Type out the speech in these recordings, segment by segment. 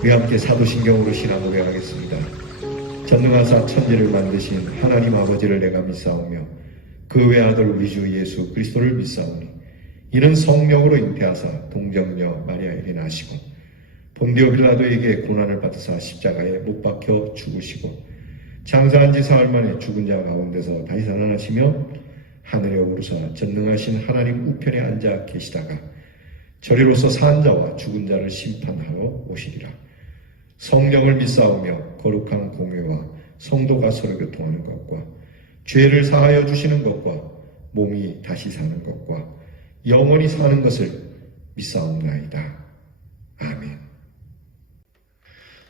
우리 함께 사도신경으로 신앙 고백하겠습니다. 전능하사 천지를 만드신 하나님 아버지를 내가 믿사오며 그 외아들 우리 주 예수 그리스도를 믿사오니 이는 성령으로 잉태하사 동정녀 마리아에게 나시고 본디오 빌라도에게 고난을 받으사 십자가에 못 박혀 죽으시고 장사한 지 사흘 만에 죽은 자 가운데서 다시 살아나시며 하늘에 오르사 전능하신 하나님 우편에 앉아 계시다가 저리로서 산 자와 죽은 자를 심판하러 오시리라. 성령을 믿사오며 거룩한 공회와 성도가 서로 교통하는 것과 죄를 사하여 주시는 것과 몸이 다시 사는 것과 영원히 사는 것을 믿사옵나이다. 아멘.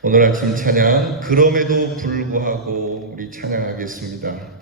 오늘 아침 찬양 그럼에도 불구하고 우리 찬양하겠습니다.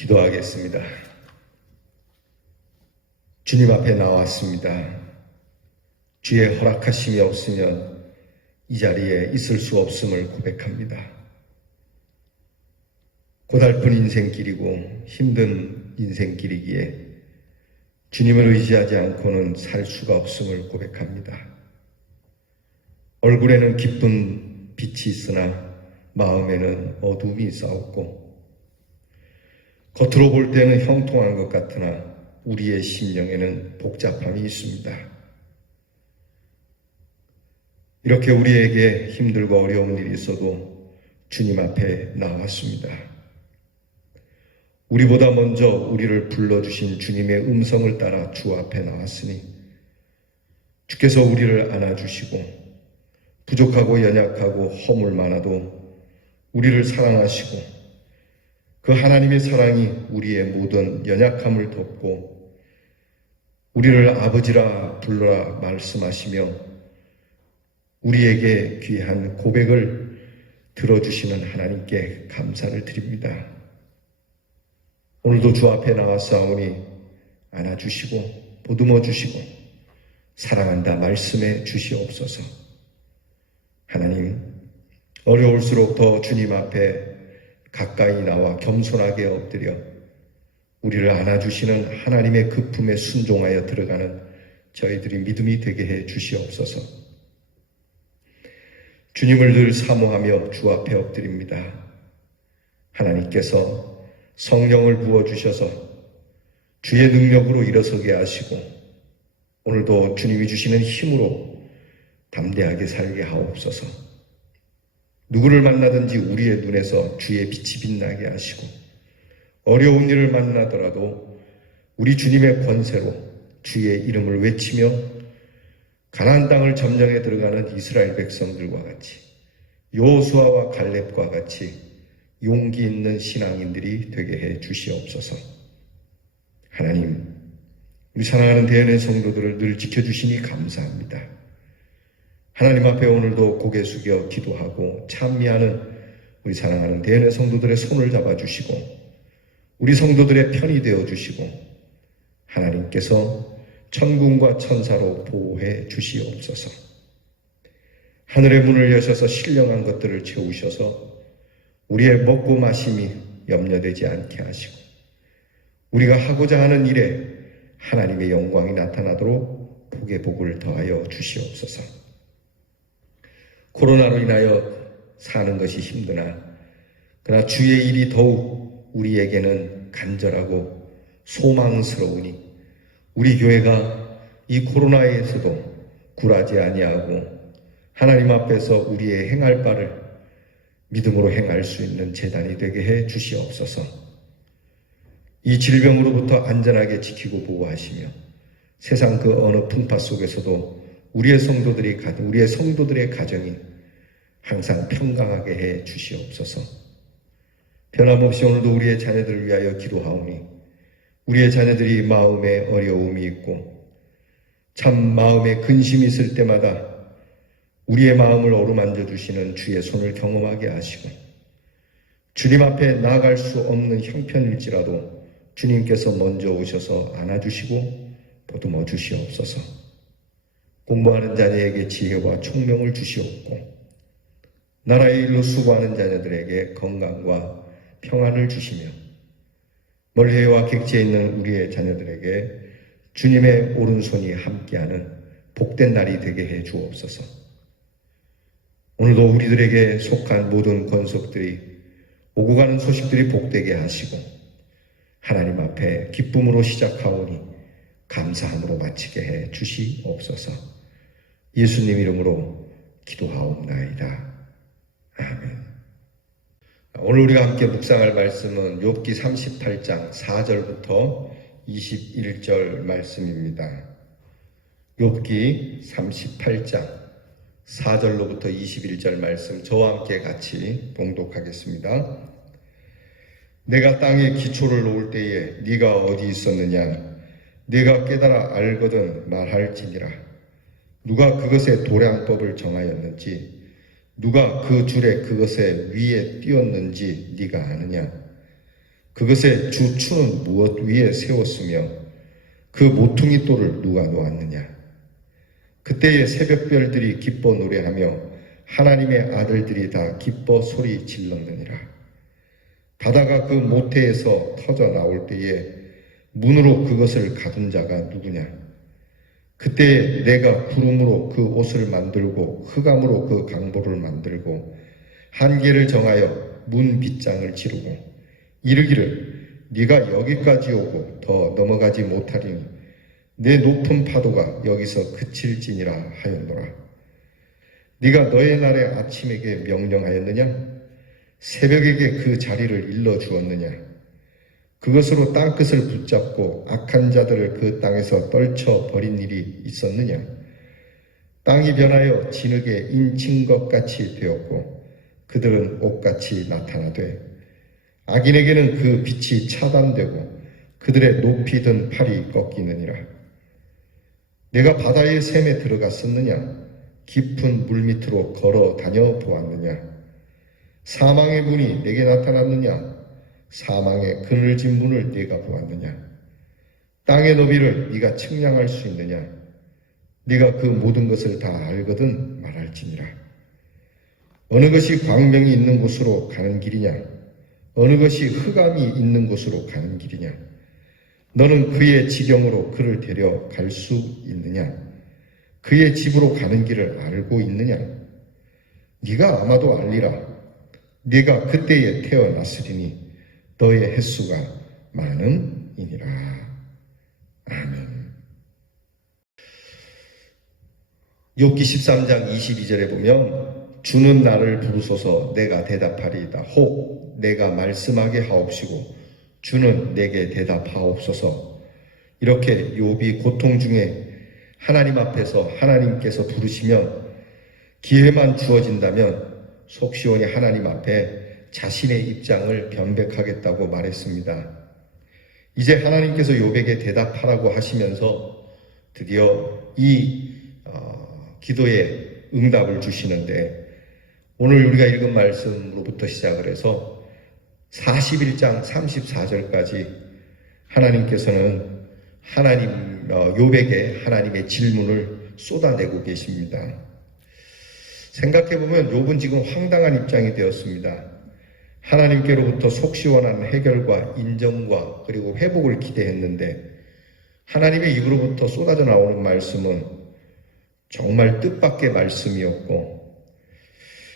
기도하겠습니다. 주님 앞에 나왔습니다. 주의 허락하심이 없으면 이 자리에 있을 수 없음을 고백합니다. 고달픈 인생길이고 힘든 인생길이기에 주님을 의지하지 않고는 살 수가 없음을 고백합니다. 얼굴에는 기쁜 빛이 있으나 마음에는 어둠이 싸웠고 겉으로 볼 때는 형통한 것 같으나 우리의 심령에는 복잡함이 있습니다. 이렇게 우리에게 힘들고 어려운 일이 있어도 주님 앞에 나왔습니다. 우리보다 먼저 우리를 불러주신 주님의 음성을 따라 주 앞에 나왔으니 주께서 우리를 안아주시고 부족하고 연약하고 허물 많아도 우리를 사랑하시고 그 하나님의 사랑이 우리의 모든 연약함을 덮고 우리를 아버지라 불러라 말씀하시며 우리에게 귀한 고백을 들어주시는 하나님께 감사를 드립니다. 오늘도 주 앞에 나와싸우니 안아주시고 보듬어 주시고 사랑한다 말씀해 주시옵소서. 하나님, 어려울수록 더 주님 앞에 가까이 나와 겸손하게 엎드려 우리를 안아주시는 하나님의 그 품에 순종하여 들어가는 저희들이 믿음이 되게 해 주시옵소서. 주님을 늘 사모하며 주 앞에 엎드립니다. 하나님께서 성령을 부어주셔서 주의 능력으로 일어서게 하시고 오늘도 주님이 주시는 힘으로 담대하게 살게 하옵소서. 누구를 만나든지 우리의 눈에서 주의 빛이 빛나게 하시고 어려운 일을 만나더라도 우리 주님의 권세로 주의 이름을 외치며 가나안 땅을 점령해 들어가는 이스라엘 백성들과 같이 여호수아와 갈렙과 같이 용기 있는 신앙인들이 되게 해 주시옵소서. 하나님, 우리 사랑하는 대연의 성도들을 늘 지켜주시니 감사합니다. 하나님 앞에 오늘도 고개 숙여 기도하고 찬미하는 우리 사랑하는 대연의 성도들의 손을 잡아주시고 우리 성도들의 편이 되어주시고 하나님께서 천군과 천사로 보호해 주시옵소서. 하늘의 문을 여셔서 신령한 것들을 채우셔서 우리의 먹고 마심이 염려되지 않게 하시고 우리가 하고자 하는 일에 하나님의 영광이 나타나도록 복의 복을 더하여 주시옵소서. 코로나로 인하여 사는 것이 힘드나 그러나 주의 일이 더욱 우리에게는 간절하고 소망스러우니 우리 교회가 이 코로나에서도 굴하지 아니하고 하나님 앞에서 우리의 행할 바를 믿음으로 행할 수 있는 제단이 되게 해 주시옵소서. 이 질병으로부터 안전하게 지키고 보호하시며 세상 그 어느 풍파 속에서도 우리의 성도들의 가정이 항상 평강하게 해 주시옵소서. 변함없이 오늘도 우리의 자녀들을 위하여 기도하오니 우리의 자녀들이 마음에 어려움이 있고 참 마음에 근심이 있을 때마다 우리의 마음을 어루만져 주시는 주의 손을 경험하게 하시고 주님 앞에 나아갈 수 없는 형편일지라도 주님께서 먼저 오셔서 안아주시고 보듬어 주시옵소서. 공부하는 자녀에게 지혜와 총명을 주시옵고 나라의 일로 수고하는 자녀들에게 건강과 평안을 주시며 멀리와 객지에 있는 우리의 자녀들에게 주님의 오른손이 함께하는 복된 날이 되게 해 주옵소서. 오늘도 우리들에게 속한 모든 권속들이 오고 가는 소식들이 복되게 하시고 하나님 앞에 기쁨으로 시작하오니 감사함으로 마치게 해 주시옵소서. 예수님 이름으로 기도하옵나이다. 아멘. 오늘 우리가 함께 묵상할 말씀은 욥기 38장 4절부터 21절 말씀입니다. 욥기 38장 4절로부터 21절 말씀 저와 함께 같이 봉독하겠습니다. 내가 땅에 기초를 놓을 때에 네가 어디 있었느냐? 네가 깨달아 알거든 말할지니라. 누가 그것의 도량법을 정하였는지 누가 그 줄에 그것의 위에 띄었는지 네가 아느냐? 그것의 주추는 무엇 위에 세웠으며 그 모퉁이 돌을 누가 놓았느냐. 그때의 새벽별들이 기뻐 노래하며 하나님의 아들들이 다 기뻐 소리 질렀느니라. 바다가 그 모태에서 터져 나올 때에 문으로 그것을 가둔 자가 누구냐. 그때 내가 구름으로 그 옷을 만들고 흑암으로 그 강보를 만들고 한계를 정하여 문 빗장을 지르고 이르기를 네가 여기까지 오고 더 넘어가지 못하리니 내 높은 파도가 여기서 그칠지니라 하였노라. 네가 너의 날에 아침에게 명령하였느냐? 새벽에게 그 자리를 일러주었느냐? 그것으로 땅끝을 붙잡고 악한 자들을 그 땅에서 떨쳐 버린 일이 있었느냐? 땅이 변하여 진흙에 인친 것 같이 되었고 그들은 옷같이 나타나되 악인에게는 그 빛이 차단되고 그들의 높이 든 팔이 꺾이느니라. 내가 바다의 샘에 들어갔었느냐? 깊은 물밑으로 걸어 다녀 보았느냐? 사망의 문이 내게 나타났느냐? 사망의 그늘진 문을 네가 보았느냐? 땅의 너비를 네가 측량할 수 있느냐? 네가 그 모든 것을 다 알거든 말할지니라. 어느 것이 광명이 있는 곳으로 가는 길이냐? 어느 것이 흑암이 있는 곳으로 가는 길이냐? 너는 그의 지경으로 그를 데려갈 수 있느냐? 그의 집으로 가는 길을 알고 있느냐? 네가 아마도 알리라. 네가 그때에 태어났으리니 너의 횟수가 많음이니라. 아멘. 욥기 13장 22절에 보면 주는 나를 부르소서 내가 대답하리이다. 혹 내가 말씀하게 하옵시고 주는 내게 대답하옵소서. 이렇게 욥이 고통 중에 하나님 앞에서 하나님께서 부르시면 기회만 주어진다면 속 시원히 하나님 앞에 자신의 입장을 변백하겠다고 말했습니다. 이제 하나님께서 욥에게 대답하라고 하시면서 드디어 이 기도에 응답을 주시는데 오늘 우리가 읽은 말씀으로부터 시작을 해서 41장 34절까지 하나님께서는 욥에게 하나님의 질문을 쏟아내고 계십니다. 생각해보면 욥은 지금 황당한 입장이 되었습니다. 하나님께로부터 속 시원한 해결과 인정과 그리고 회복을 기대했는데 하나님의 입으로부터 쏟아져 나오는 말씀은 정말 뜻밖의 말씀이었고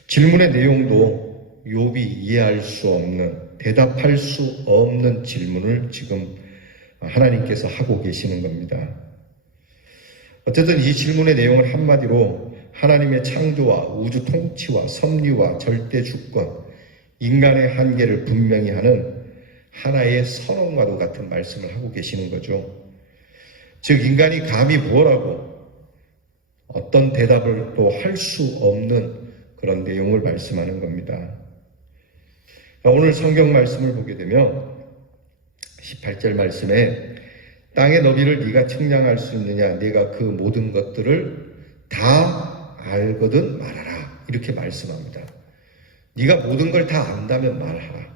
질문의 내용도 욥이 이해할 수 없는, 대답할 수 없는 질문을 지금 하나님께서 하고 계시는 겁니다. 어쨌든 이 질문의 내용은 한마디로 하나님의 창조와 우주 통치와 섭리와 절대 주권, 인간의 한계를 분명히 하는 하나의 선언과도 같은 말씀을 하고 계시는 거죠. 즉 인간이 감히 뭐라고 어떤 대답을 또 할 수 없는 그런 내용을 말씀하는 겁니다. 오늘 성경 말씀을 보게 되면 18절 말씀에 땅의 너비를 네가 측량할 수 있느냐? 네가 그 모든 것들을 다 알거든 말하라. 이렇게 말씀합니다. 네가 모든 걸 다 안다면 말하라.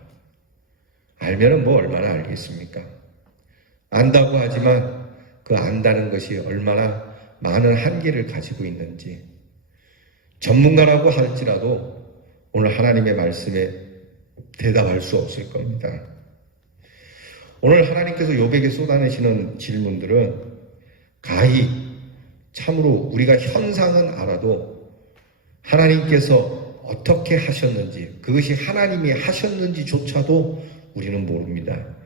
알면은 뭐 얼마나 알겠습니까? 안다고 하지만 그 안다는 것이 얼마나 많은 한계를 가지고 있는지 전문가라고 할지라도 오늘 하나님의 말씀에 대답할 수 없을 겁니다. 오늘 하나님께서 욥에게 쏟아내시는 질문들은 가히 참으로 우리가 현상은 알아도 하나님께서 어떻게 하셨는지, 그것이 하나님이 하셨는지조차도 우리는 모릅니다.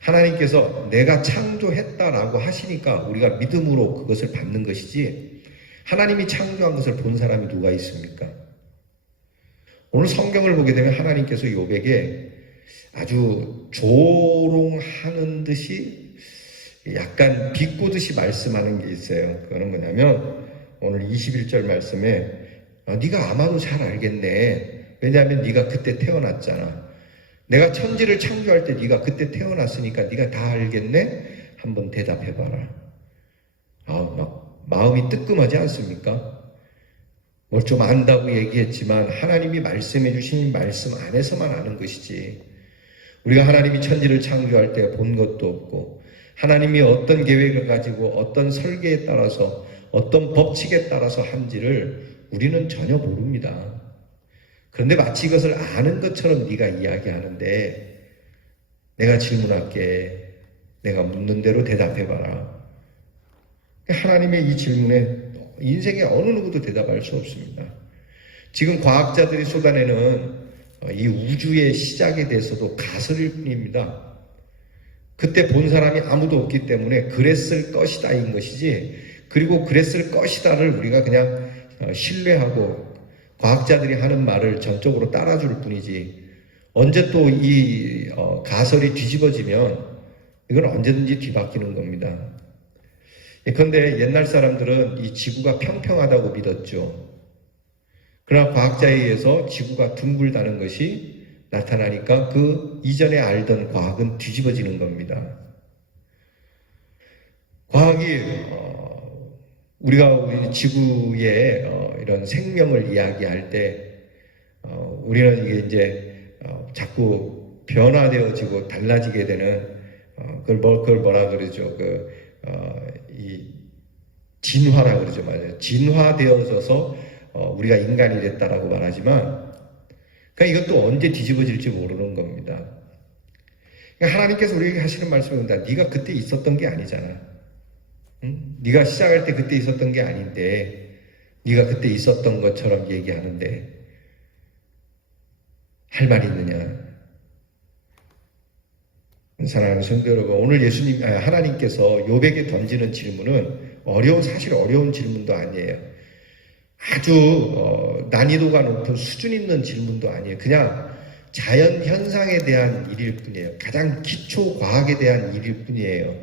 하나님께서 내가 창조했다라고 하시니까 우리가 믿음으로 그것을 받는 것이지 하나님이 창조한 것을 본 사람이 누가 있습니까? 오늘 성경을 보게 되면 하나님께서 욥에게 아주 조롱하는 듯이 약간 비꼬듯이 말씀하는 게 있어요. 그거는 뭐냐면 오늘 21절 말씀에 네가 아마도 잘 알겠네. 왜냐하면 네가 그때 태어났잖아. 내가 천지를 창조할 때 네가 그때 태어났으니까 네가 다 알겠네? 한번 대답해봐라. 막 마음이 뜨끔하지 않습니까? 뭘 좀 안다고 얘기했지만 하나님이 말씀해 주신 말씀 안에서만 아는 것이지 우리가 하나님이 천지를 창조할 때 본 것도 없고 하나님이 어떤 계획을 가지고 어떤 설계에 따라서 어떤 법칙에 따라서 한지를 우리는 전혀 모릅니다. 그런데 마치 이것을 아는 것처럼 네가 이야기하는데 내가 질문할게. 내가 묻는 대로 대답해봐라. 하나님의 이 질문에 인생의 어느 누구도 대답할 수 없습니다. 지금 과학자들이 쏟아내는 이 우주의 시작에 대해서도 가설일 뿐입니다. 그때 본 사람이 아무도 없기 때문에 그랬을 것이다인 것이지, 그리고 그랬을 것이다를 우리가 그냥 신뢰하고 과학자들이 하는 말을 전적으로 따라줄 뿐이지, 언제 또 이 가설이 뒤집어지면 이건 언제든지 뒤바뀌는 겁니다. 그런데 옛날 사람들은 이 지구가 평평하다고 믿었죠. 그러나 과학자에 의해서 지구가 둥글다는 것이 나타나니까 그 이전에 알던 과학은 뒤집어지는 겁니다. 과학이 우리가 우리 지구의 이런 생명을 이야기할 때 우리는 이게 이제 자꾸 변화되어지고 달라지게 되는 그걸 뭐라 그러죠? 이 진화라 그러죠, 맞아요. 진화되어져서 우리가 인간이 됐다라고 말하지만, 그러니까 이것도 언제 뒤집어질지 모르는 겁니다. 그러니까 하나님께서 우리에게 하시는 말씀이 뭔가, 네가 그때 있었던 게 아니잖아. 응? 네가 시작할 때 그때 있었던 게 아닌데, 네가 그때 있었던 것처럼 얘기하는데 할 말이 있느냐? 사랑하는 성도 여러분, 오늘 하나님께서 욥에게 던지는 질문은 사실 어려운 질문도 아니에요. 아주 난이도가 높은 수준 있는 질문도 아니에요. 그냥 자연 현상에 대한 일일 뿐이에요. 가장 기초 과학에 대한 일일 뿐이에요.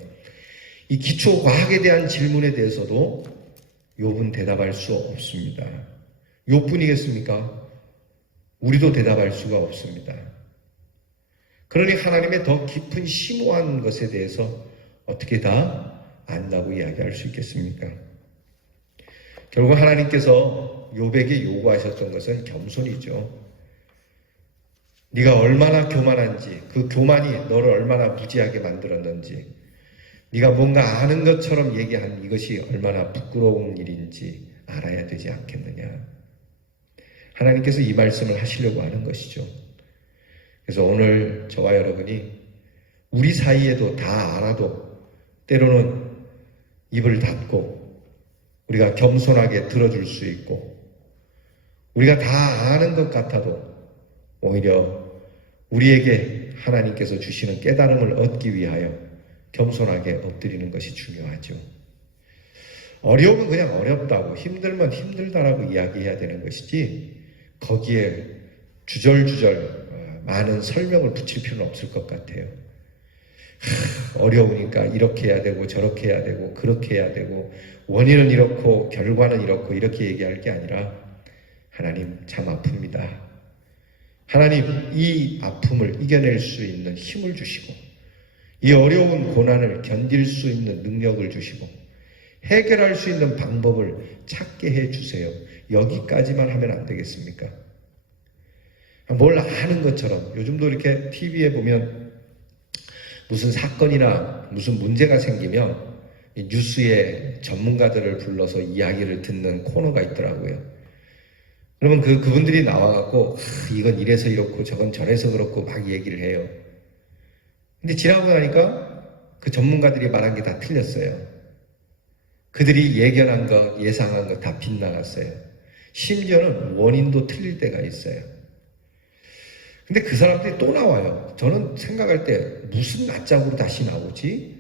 이 기초 과학에 대한 질문에 대해서도 욥은 대답할 수 없습니다. 욥뿐이겠습니까? 우리도 대답할 수가 없습니다. 그러니 하나님의 더 깊은 심오한 것에 대해서 어떻게 다 안다고 이야기할 수 있겠습니까? 결국 하나님께서 욥에게 요구하셨던 것은 겸손이죠. 네가 얼마나 교만한지, 그 교만이 너를 얼마나 무지하게 만들었는지, 네가 뭔가 아는 것처럼 얘기한 이것이 얼마나 부끄러운 일인지 알아야 되지 않겠느냐. 하나님께서 이 말씀을 하시려고 하는 것이죠. 그래서 오늘 저와 여러분이 우리 사이에도 다 알아도 때로는 입을 닫고 우리가 겸손하게 들어줄 수 있고, 우리가 다 아는 것 같아도 오히려 우리에게 하나님께서 주시는 깨달음을 얻기 위하여 겸손하게 엎드리는 것이 중요하죠. 어려우면 그냥 어렵다고, 힘들면 힘들다라고 이야기해야 되는 것이지, 거기에 주절주절 많은 설명을 붙일 필요는 없을 것 같아요. 어려우니까 이렇게 해야 되고 저렇게 해야 되고 그렇게 해야 되고 원인은 이렇고 결과는 이렇고 이렇게 얘기할 게 아니라, 하나님 참 아픕니다. 하나님 이 아픔을 이겨낼 수 있는 힘을 주시고 이 어려운 고난을 견딜 수 있는 능력을 주시고 해결할 수 있는 방법을 찾게 해주세요. 여기까지만 하면 안 되겠습니까? 뭘 아는 것처럼, 요즘도 이렇게 TV에 보면 무슨 사건이나 무슨 문제가 생기면 뉴스에 전문가들을 불러서 이야기를 듣는 코너가 있더라고요. 그러면 그분들이 나와갖고 이건 이래서 이렇고 저건 저래서 그렇고 막 얘기를 해요. 근데 지나고 나니까 그 전문가들이 말한 게 다 틀렸어요. 그들이 예견한 것, 예상한 것 다 빗나갔어요. 심지어는 원인도 틀릴 때가 있어요. 근데 그 사람들이 또 나와요. 저는 생각할 때 무슨 낯짝으로 다시 나오지?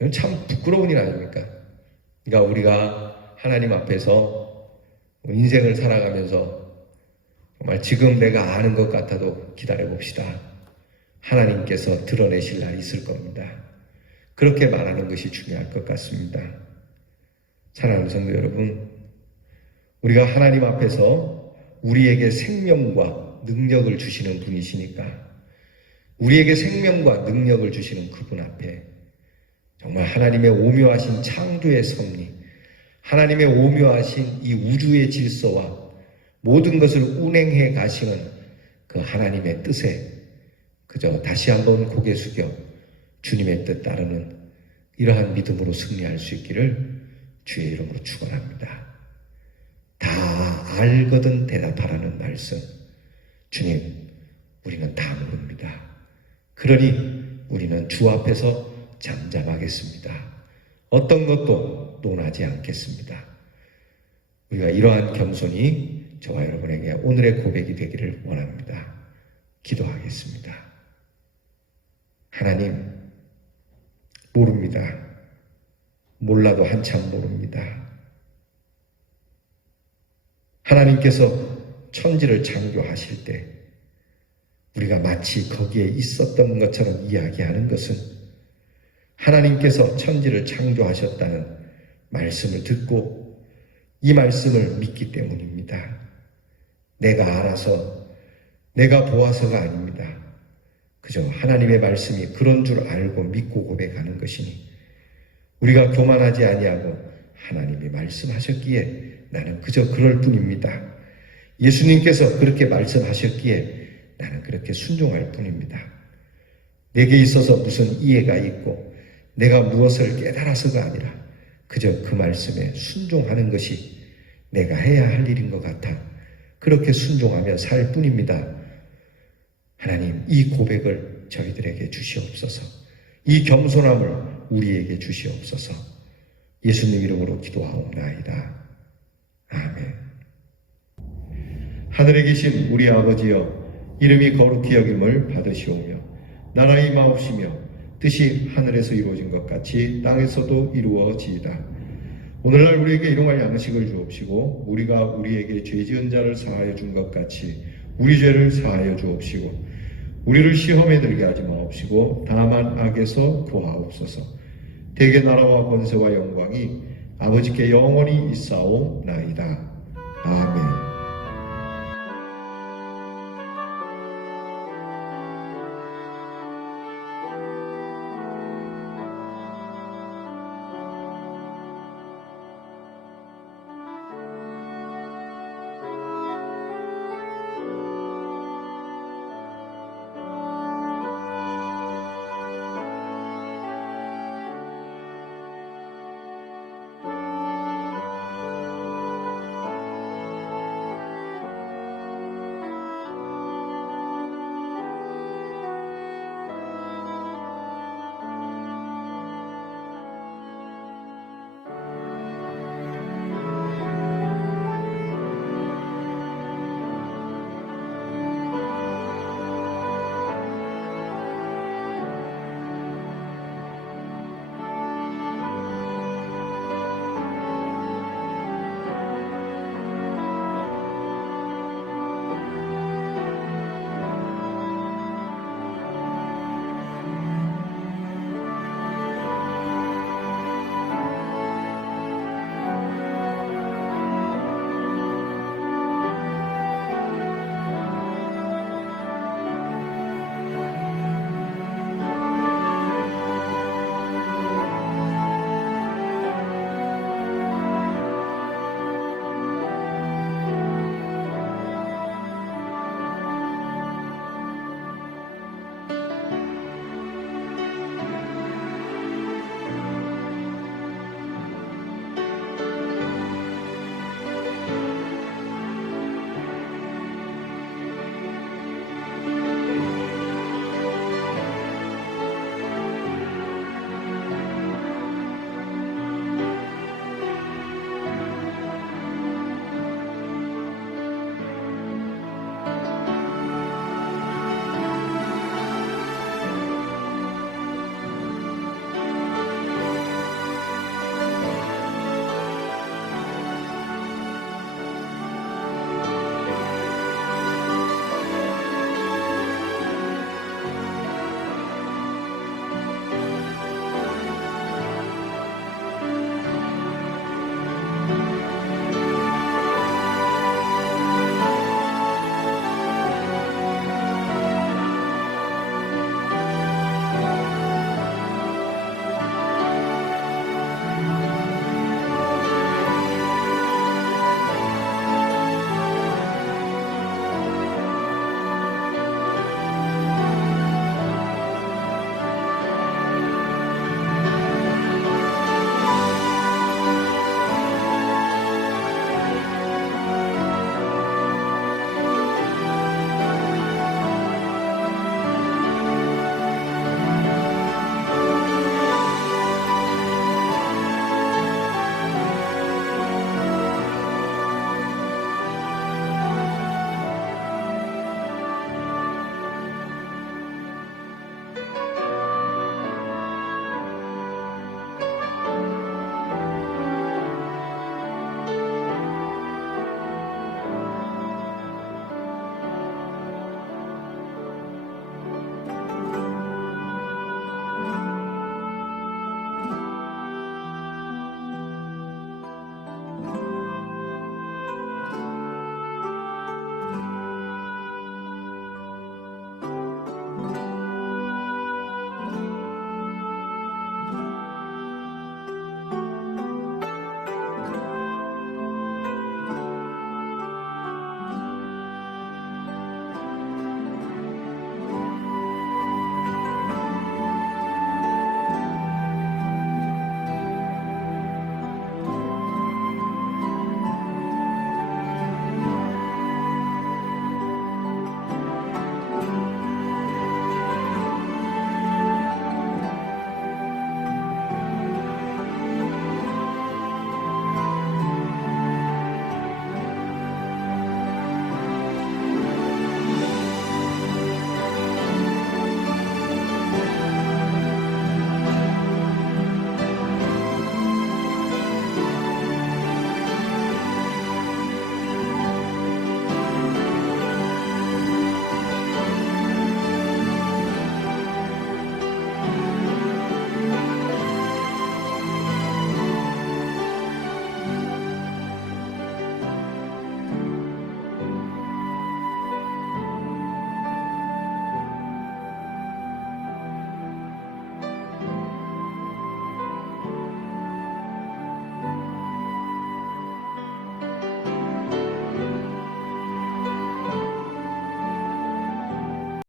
이건 참 부끄러운 일 아닙니까? 그러니까 우리가 하나님 앞에서 인생을 살아가면서 정말 지금 내가 아는 것 같아도 기다려 봅시다. 하나님께서 드러내실 날이 있을 겁니다. 그렇게 말하는 것이 중요할 것 같습니다. 사랑하는 성도 여러분, 우리가 하나님 앞에서 우리에게 생명과 능력을 주시는 분이시니까, 우리에게 생명과 능력을 주시는 그분 앞에 정말 하나님의 오묘하신 창조의 섭리, 하나님의 오묘하신 이 우주의 질서와 모든 것을 운행해 가시는 그 그 하나님의 뜻에 그저 다시 한번 고개 숙여 주님의 뜻 따르는 이러한 믿음으로 승리할 수 있기를 주의 이름으로 축원합니다. 다 알거든 대답하라는 말씀. 주님, 우리는 다 모릅니다. 그러니 우리는 주 앞에서 잠잠하겠습니다. 어떤 것도 논하지 않겠습니다. 우리가 이러한 겸손이 저와 여러분에게 오늘의 고백이 되기를 원합니다. 기도하겠습니다. 하나님, 모릅니다. 몰라도 한참 모릅니다. 하나님께서 천지를 창조하실 때 우리가 마치 거기에 있었던 것처럼 이야기하는 것은 하나님께서 천지를 창조하셨다는 말씀을 듣고 이 말씀을 믿기 때문입니다. 내가 알아서, 내가 보아서가 아닙니다. 그저 하나님의 말씀이 그런 줄 알고 믿고 고백하는 것이니 우리가 교만하지 아니하고 하나님이 말씀하셨기에 나는 그저 그럴 뿐입니다. 예수님께서 그렇게 말씀하셨기에 나는 그렇게 순종할 뿐입니다. 내게 있어서 무슨 이해가 있고 내가 무엇을 깨달아서가 아니라 그저 그 말씀에 순종하는 것이 내가 해야 할 일인 것 같아 그렇게 순종하며 살 뿐입니다. 하나님, 이 고백을 저희들에게 주시옵소서. 이 겸손함을 우리에게 주시옵소서. 예수님 이름으로 기도하옵나이다. 아멘. 하늘에 계신 우리 아버지여, 이름이 거룩히 여김을 받으시오며 나라가 임하옵시며 뜻이 하늘에서 이루어진 것 같이 땅에서도 이루어지이다. 오늘날 우리에게 일용할 양식을 주옵시고 우리가 우리에게 죄 지은 자를 사하여 준 것 같이 우리 죄를 사하여 주옵시고 우리를 시험에 들게 하지 마옵시고 다만 악에서 구하옵소서. 대개 나라와 권세와 영광이 아버지께 영원히 있사옵나이다. 아멘.